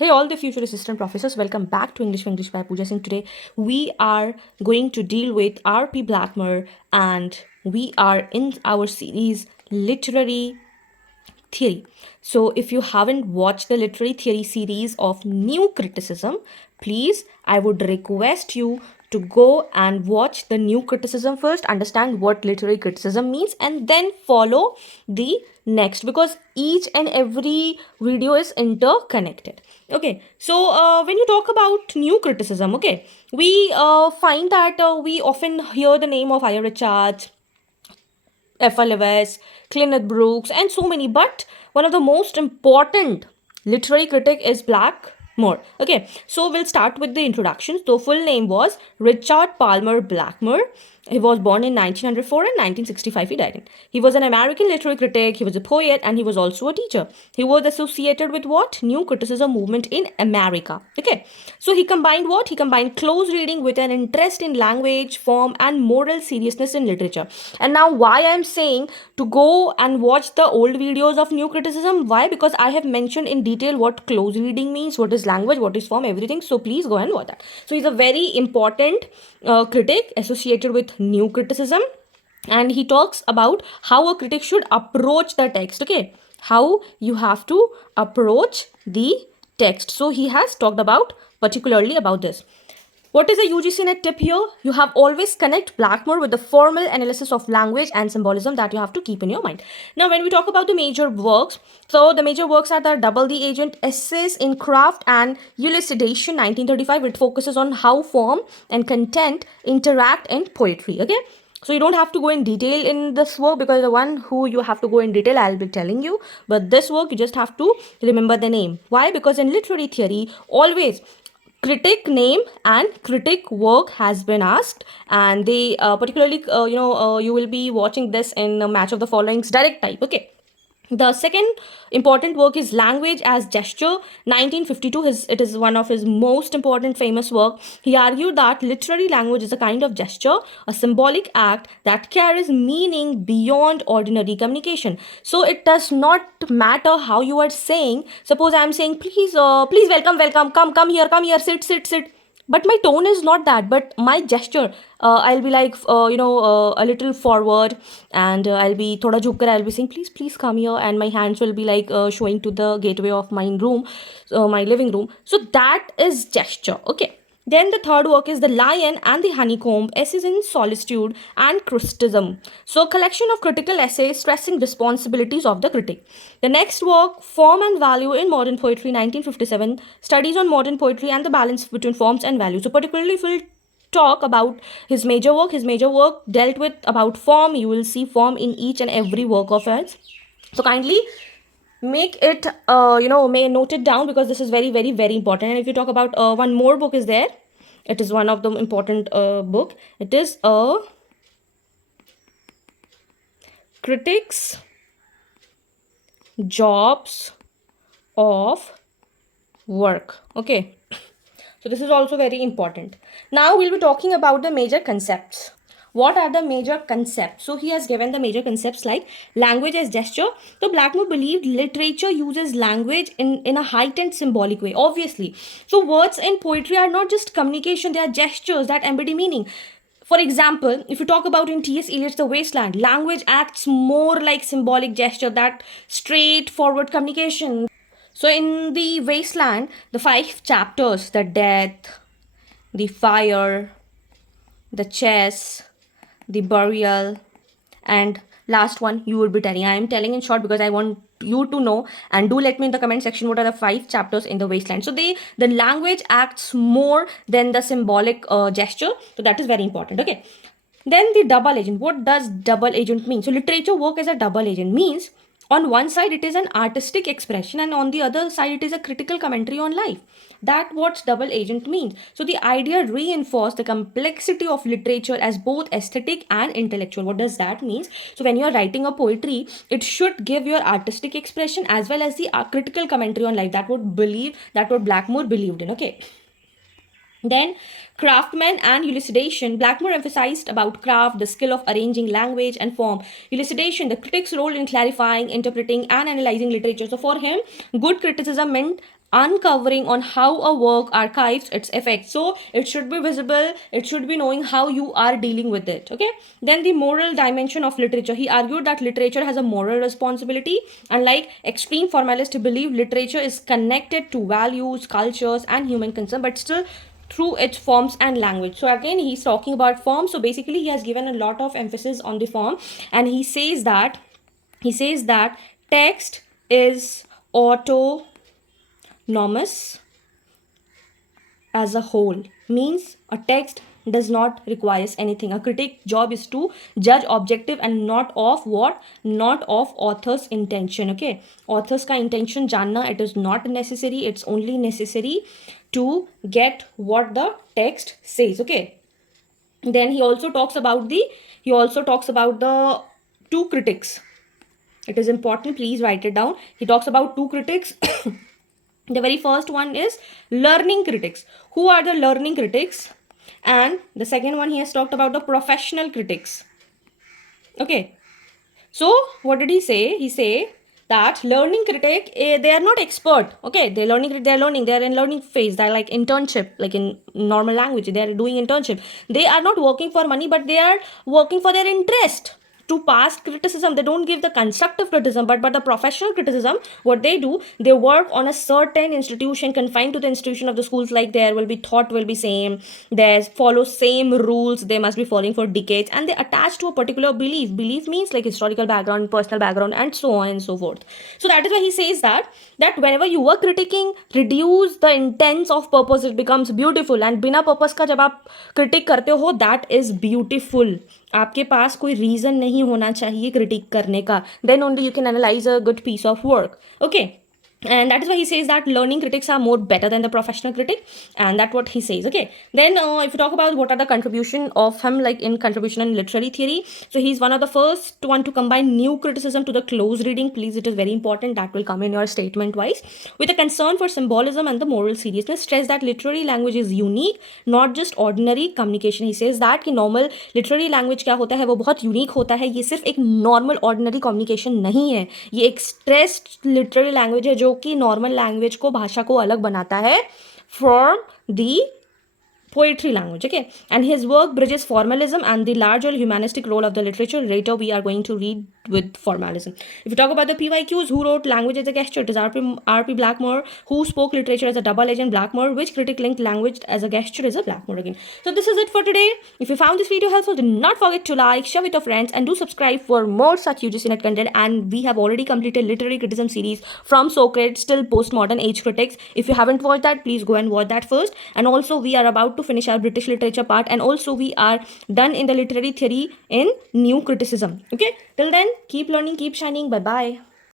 Hey all the future assistant professors, welcome back to English by Pooja Singh. Today we are going to deal with R.P. Blackmur and we are in our series Literary Theory. So if you haven't watched the Literary Theory series of New Criticism, please, I would request you to go and watch the New Criticism first, understand what literary criticism means, and then follow the next, because each and every video is interconnected. Okay, so when you talk about New Criticism, okay, we find that we often hear the name of Ira Richards, F.L. Lewis, Kenneth Brooks, and so many. But one of the most important literary critic is Blackmur. Okay, so we'll start with the introduction. So full name was Richard Palmer Blackmur. He was born in 1904 and 1965 he died in. He was an American literary critic, he was a poet, and he was also a teacher. He was associated with what? New criticism movement in America. Okay, so he combined what? He combined close reading with an interest in language, form, and moral seriousness in literature. And now why I'm saying to go and watch the old videos of New criticism? Why? Because I have mentioned in detail what close reading means, what is language, what is form, everything. So please go and watch that. So he's a very important critic associated with New criticism, and he talks about how a critic should approach the text. Okay, how you have to approach the text. So he has talked about particularly about this. What is a UGC NET tip here? You have always connect Blackmur with the formal analysis of language and symbolism that you have to keep in your mind. Now, when we talk about the major works, so the major works are the Double the Agent, Essays in Craft, and Elucidation 1935, which focuses on how form and content interact in poetry. Okay, so you don't have to go in detail in this work, because the one who you have to go in detail I'll be telling you, but this work you just have to remember the name. Why? Because in literary theory always critic name and critic work has been asked, and they particularly you will be watching this in a match of the following's direct type. Okay, the second important work is Language as Gesture 1952. It is one of his most important famous work. He argued that literary language is a kind of gesture, a symbolic act that carries meaning beyond ordinary communication. So it does not matter how you are saying. Suppose I am saying, please welcome, come here, sit, but my tone is not that, but my gesture, I'll be like a little forward, and I'll be thoda jhuk kar, I'll be saying please come here, and my hands will be like showing to the gateway of my room, my living room. So that is gesture. Okay, then the third work is The Lion and the Honeycomb, Essays in Solitude and Criticism. So collection of critical essays stressing responsibilities of the critic. The next work, Form and Value in Modern Poetry 1957, studies on modern poetry and the balance between forms and values. So particularly if we'll talk about his major work dealt with about form. You will see form in each and every work of his. So kindly make it may note it down, because this is very important. And if you talk about one more book is there, it is one of the important book. It is a Critics Jobs of Work. Okay, so this is also very important. Now we'll be talking about the major concepts. What are the major concepts? So he has given the major concepts like language as gesture. So Blackmur believed literature uses language in a heightened symbolic way, obviously. So words in poetry are not just communication, they are gestures that embody meaning. For example, if you talk about in T.S. Eliot's The Wasteland, language acts more like symbolic gesture, that straightforward communication. So in The Wasteland, the 5 chapters, the death, the fire, the chess, the burial, and last one you will be telling. I am telling in short because I want you to know, and do let me in the comment section what are the 5 chapters in The Wasteland. So the language acts more than the symbolic gesture, so that is very important. Okay, then the double agent. What does double agent mean? So literature work as a double agent means on one side it is an artistic expression, and on the other side it is a critical commentary on life. That what double agent means. So the idea reinforces the complexity of literature as both aesthetic and intellectual. What does that mean? So when you are writing a poetry, it should give your artistic expression as well as the critical commentary on life. That what Blackmur believed in. Okay, then craftsman and elucidation. Blackmur emphasized about craft, the skill of arranging language and form. Elucidation, the critic's role in clarifying, interpreting, and analyzing literature. So for him, good criticism meant uncovering on how a work archives its effects. So it should be visible, it should be knowing how you are dealing with it. Okay, then the moral dimension of literature. He argued that literature has a moral responsibility. Unlike extreme formalists who believe literature is connected to values, cultures, and human concern, but still through its forms and language. So again, he's talking about form. So basically, he has given a lot of emphasis on the form, and he says that text is autonomous as a whole, means a text does not requires anything. A critic job is to judge objective and not of what, not of author's intention. Okay, author's ka intention janna, it is not necessary, it's only necessary to get what the text says. Okay, then he also talks about the two critics. It is important, please write it down. He talks about two critics. The very first one is learning critics. Who are the learning critics? And the second one, he has talked about the professional critics. Okay, so what did he say? He say that learning critic, they are not expert. Okay, they're learning, they're in learning phase. They're like internship, like in normal language, they are doing internship. They are not working for money, but they are working for their interest. To pass criticism, they don't give the constructive criticism, but the professional criticism, what they do, they work on a certain institution, confined to the institution of the schools. Like there will be thought will be same, they follow same rules, they must be following for decades, and they attach to a particular belief. Belief means like historical background, personal background, and so on and so forth. So that is why he says that whenever you are critiquing, reduce the intents of purpose, it becomes beautiful. And बिना purpose का जब आप critic करते हो, that is beautiful. आपके पास कोई reason नहीं होना चाहिए क्रिटिक करने का, then only you can analyze a good piece of work. Okay, and that is why he says that learning critics are more better than the professional critic, and that's what he says. Okay, then if you talk about what are the contribution of him, like in contribution in literary theory, so he's one of the first one to combine new criticism to the close reading. Please, it is very important, that will come in your statement wise, with a concern for symbolism and the moral seriousness. Stress that literary language is unique, not just ordinary communication. He says that कि normal literary language क्या होता है, वो बहुत unique होता है, ये सिर्फ एक normal ordinary communication नहीं है, ये एक stressed literary language है जो कि नॉर्मल लैंग्वेज को, भाषा को अलग बनाता है from the poetry language. Okay, and his work bridges formalism and the larger humanistic role of the literature. Later we are going to read with formalism. If you talk about the PYQs, who wrote language as a gesture, it is R.P. Blackmur. Who spoke literature as a double agent, Blackmur. Which critic linked language as a gesture is a Blackmur again. So this is it for today. If you found this video helpful, do not forget to like, share with your friends, and do subscribe for more such UGC NET content. And we have already completed literary criticism series from Socrates till postmodern age critics. If you haven't watched that, please go and watch that first. And also we are about to finish our British literature part, and also we are done in the literary theory in new criticism. Okay, till then, keep learning, keep shining. Bye bye.